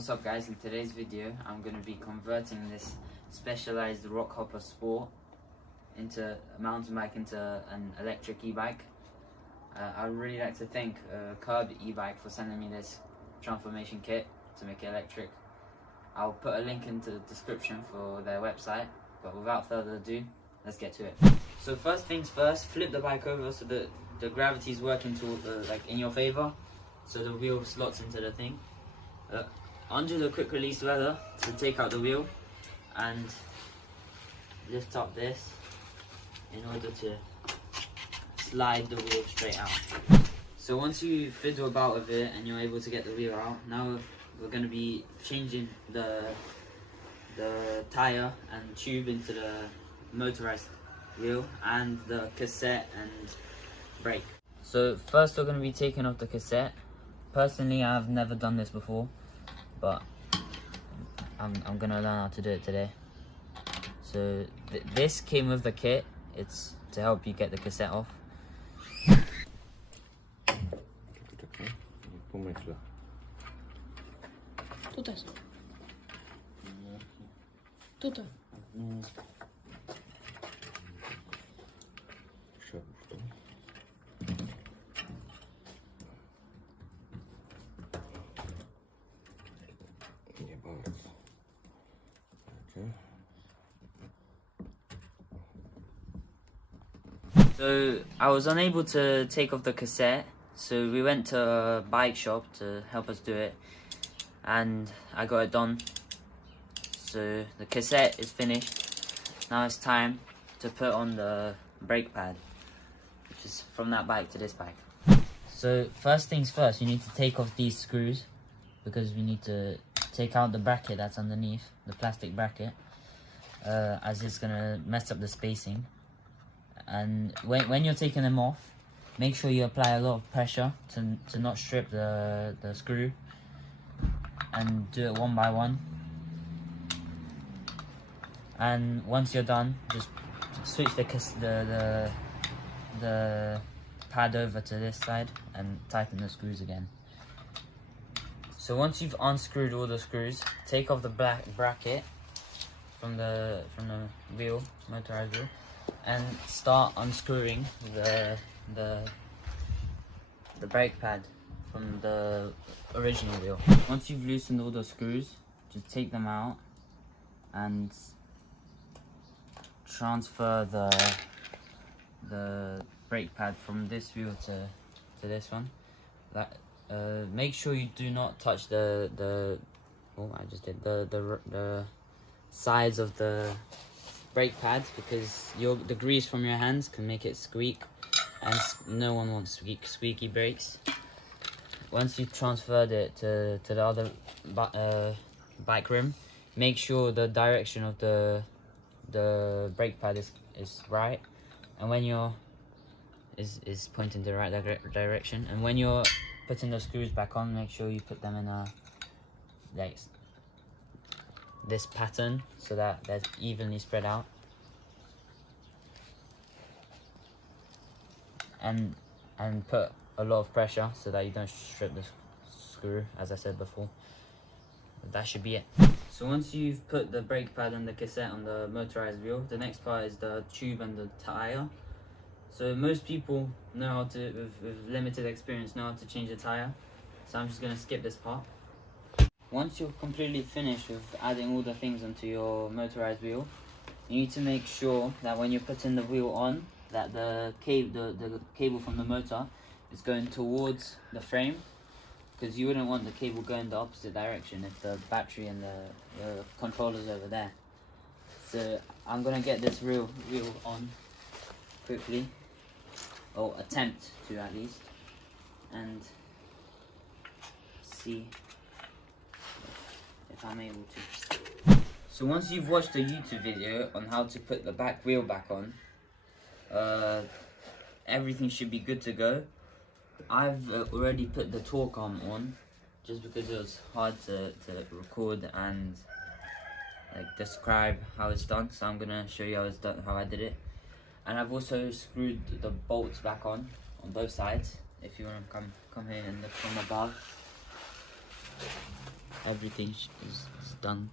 What's up guys, in today's video I'm going to be converting this specialized rock hopper sport into a mountain bike into an electric e-bike. I'd really like to thank Kirbebike for sending me this transformation kit to make it electric. I'll put a link into the description for their website, but without further ado, let's get to it. So first things first, flip the bike over so that the gravity is working like in your favor, so the wheel slots into the thing. Undo the quick release lever to take out the wheel and lift up this in order to slide the wheel straight out. So once you fiddle about with it and you're able to get the wheel out, now we're going to be changing the tire and tube into the motorized wheel and the cassette and brake. So first we're going to be taking off the cassette. Personally, I've never done this before, but I'm gonna learn how to do it today. So this came with the kit. It's to help you get the cassette off. Tutaj są. Tutaj. Nie bardzo. Okay. So I was unable to take off the cassette, so we went to a bike shop to help us do it, and I got it done. So the cassette is finished. Now it's time to put on the brake pad, which is from that bike to this bike. So first things first, you need to take off these screws, because we need to take out the bracket that's underneath, the plastic bracket, as it's gonna mess up the spacing. And when you're taking them off, make sure you apply a lot of pressure to not strip the screw, and do it one by one. And once you're done, just switch the pad over to this side and tighten the screws again. So once you've unscrewed all the screws, take off the black bracket from the wheel, motorized wheel, and start unscrewing the brake pad from the original wheel. Once you've loosened all the screws, just take them out and transfer the brake pad from this wheel to this one. Make sure you do not touch the sides of the brake pads, because the grease from your hands can make it squeak, and no one wants squeaky brakes. Once you've transferred it to the other bike rim, make sure the direction of the brake pad is right, and when you're is pointing the right direction, and when you're putting the screws back on, make sure you put them in a like this pattern so that they're evenly spread out, and put a lot of pressure so that you don't strip the screw, as I said before. That should be it. So once you've put the brake pad and the cassette on the motorized wheel, the next part is the tube and the tire. So most people know how to, with limited experience, know how to change the tire. So I'm just going to skip this part. Once you're completely finished with adding all the things onto your motorized wheel, you need to make sure that when you're putting the wheel on, that the cable from the motor is going towards the frame, because you wouldn't want the cable going the opposite direction if the battery and the controller's over there. So I'm going to get this wheel on quickly, or attempt to at least, and see if I'm able to. So once you've watched a YouTube video on how to put the back wheel back on, everything should be good to go. I've already put the torque arm on, just because it was hard to record and like describe how it's done. So I'm gonna show you how it's done, how I did it. And I've also screwed the bolts back on both sides. If you want to come here and look from above. everything is done.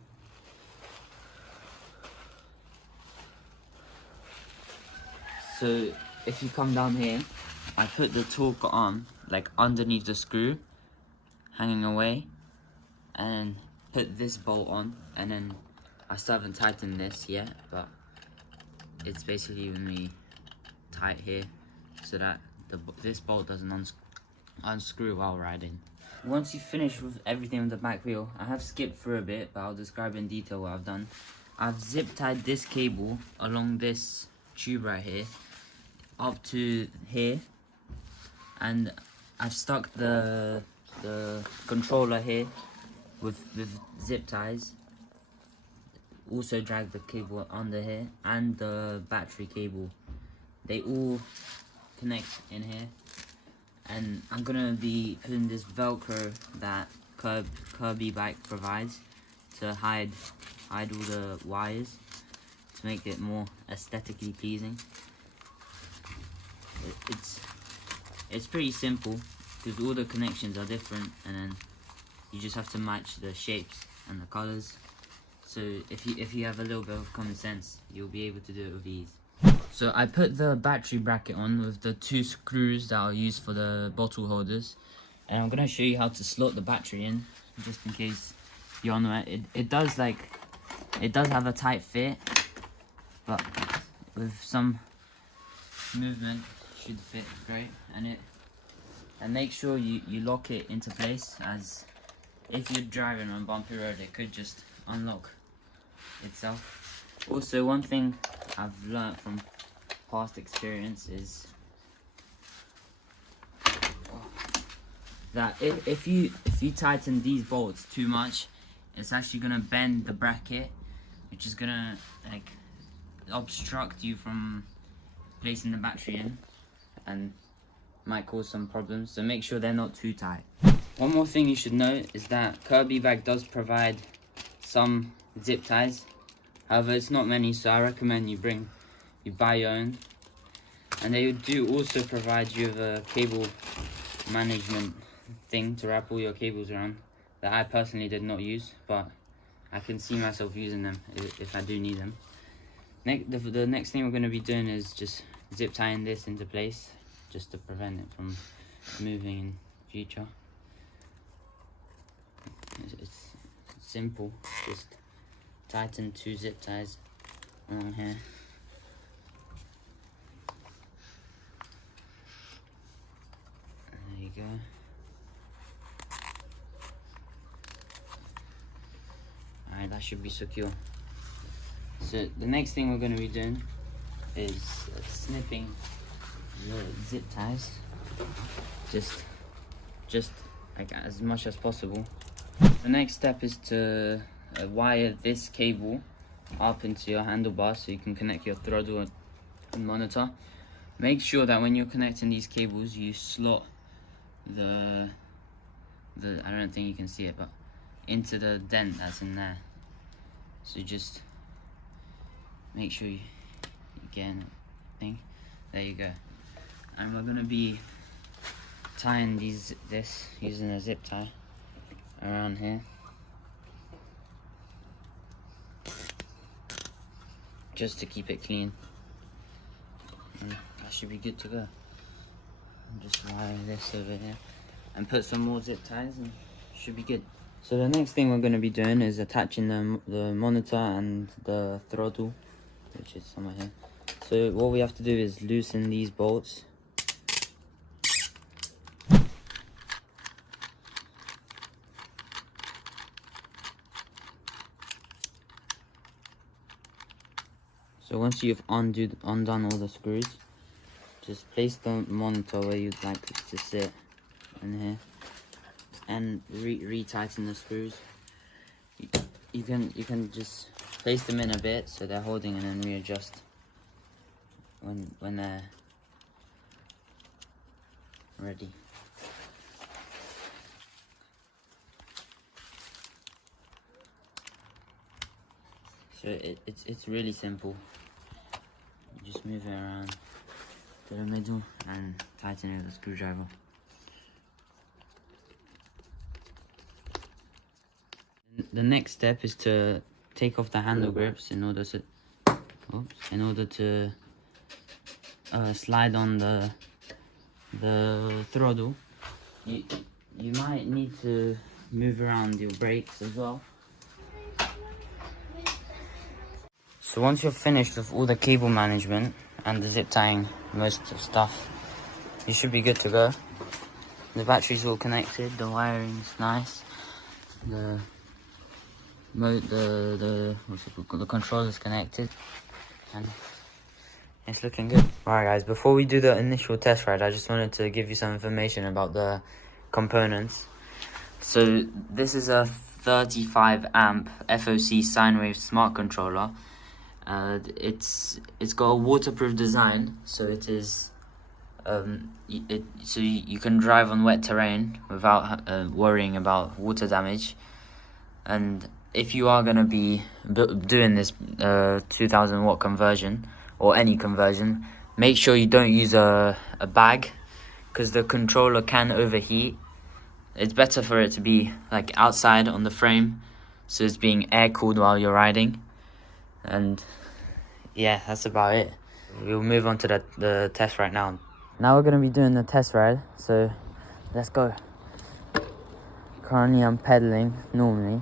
So if you come down here, I put the torque arm like underneath the screw, hanging away, and put this bolt on, and then I still haven't tightened this yet, but it's basically going to be tight here so that this bolt doesn't unscrew while riding. Once you finish with everything on the back wheel, I have skipped through a bit, but I'll describe in detail what I've done. I've zip tied this cable along this tube right here up to here, and I've stuck the controller here with zip ties. Also drag the cable under here, and the battery cable. They all connect in here. And I'm gonna be putting this Velcro that Kirbebike provides to hide all the wires to make it more aesthetically pleasing. It's pretty simple because all the connections are different, and then you just have to match the shapes and the colors. So if you have a little bit of common sense, you'll be able to do it with ease. So I put the battery bracket on with the 2 screws that I'll use for the bottle holders, and I'm gonna show you how to slot the battery in, just in case you're on it. It does have a tight fit, but with some movement it should fit great. And make sure you lock it into place, as if you're driving on a bumpy road, it could just unlock itself. Also, one thing I've learned from past experience is that if you tighten these bolts too much, it's actually gonna bend the bracket, which is gonna like obstruct you from placing the battery in, and might cause some problems. So make sure they're not too tight. One more thing you should note is that Kirbebike does provide some zip ties. However, it's not many, so I recommend you buy your own. And they do also provide you with a cable management thing to wrap all your cables around, that I personally did not use, but I can see myself using them if I do need them. The next thing we're going to be doing is just zip tying this into place, just to prevent it from moving in future. It's simple, just tighten 2 zip ties on here. There you go. Alright, that should be secure. So the next thing we're going to be doing is snipping the zip ties, just like as much as possible. The next step is to wire this cable up into your handlebar so you can connect your throttle and monitor. Make sure that when you're connecting these cables, you slot the I don't think you can see it, but into the dent that's in there. So just make sure you get in it. There you go. And we're gonna be tying this using a zip tie around here, just to keep it clean. And that should be good to go. Just wire this over here and put some more zip ties, and should be good. So the next thing we're going to be doing is attaching the monitor and the throttle, which is somewhere here. So what we have to do is loosen these bolts. So once you've undone all the screws, just place the monitor where you'd like it to sit in here, and re-tighten the screws. You can just place them in a bit so they're holding, and then readjust when they're ready. So it's really simple. You just move it around to the middle and tighten it with a screwdriver. the next step is to take off the handle grips in order to slide on the throttle. You might need to move around your brakes as well. So once you're finished with all the cable management and the zip tying most of the stuff, you should be good to go. The battery's all connected, the wiring's nice, the controller's connected, and it's looking good. Alright guys, before we do the initial test ride, I just wanted to give you some information about the components. So this is a 35 amp FOC sine wave smart controller. It's got a waterproof design, so it is so you can drive on wet terrain without worrying about water damage. And if you are going to be doing this 2000 watt conversion or any conversion, make sure you don't use a bag, because the controller can overheat. It's better for it to be like outside on the frame, so it's being air cooled while you're riding. And yeah, that's about it. We'll move on to the test right now. Now we're going to be doing the test ride, so let's go. Currently I'm pedaling normally,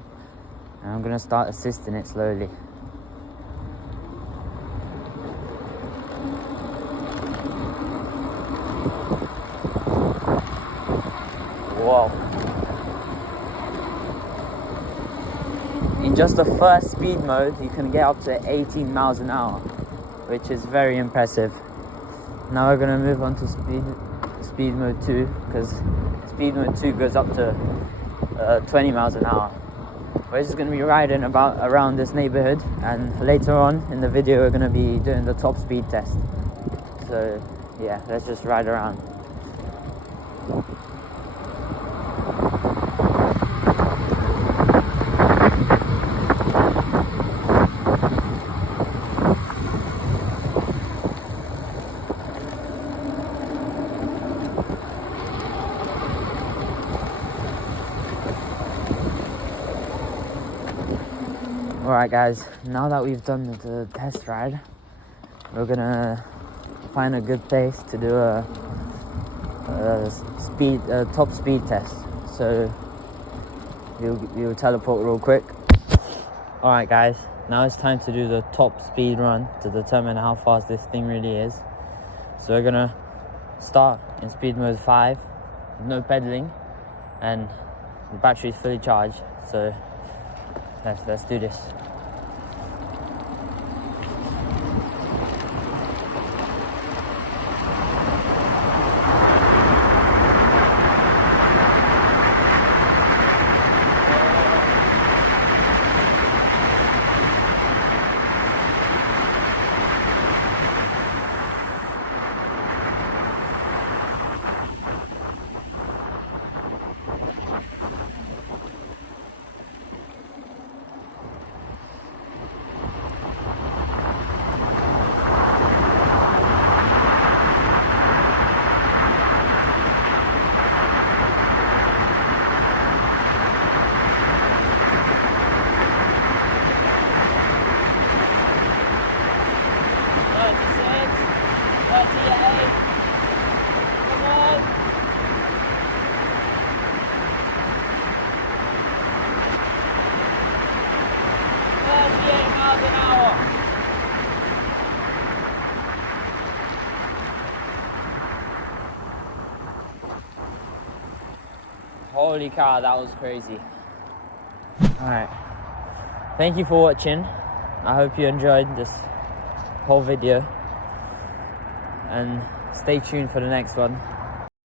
and I'm going to start assisting it slowly. Whoa. In just the first speed mode, you can get up to 18 miles an hour, which is very impressive. Now we're going to move on to speed mode 2, because speed mode 2 goes up to 20 miles an hour. We're just going to be riding around this neighborhood, and later on in the video we're going to be doing the top speed test. So yeah, let's just ride around. Alright guys, now that we've done the test ride, we're gonna find a good place to do a top speed test. So we'll teleport real quick. Alright guys, now it's time to do the top speed run to determine how fast this thing really is. So we're gonna start in speed mode 5, no pedaling, and the battery is fully charged. So let's do this. Holy cow, that was crazy. Alright, thank you for watching. I hope you enjoyed this whole video, and stay tuned for the next one.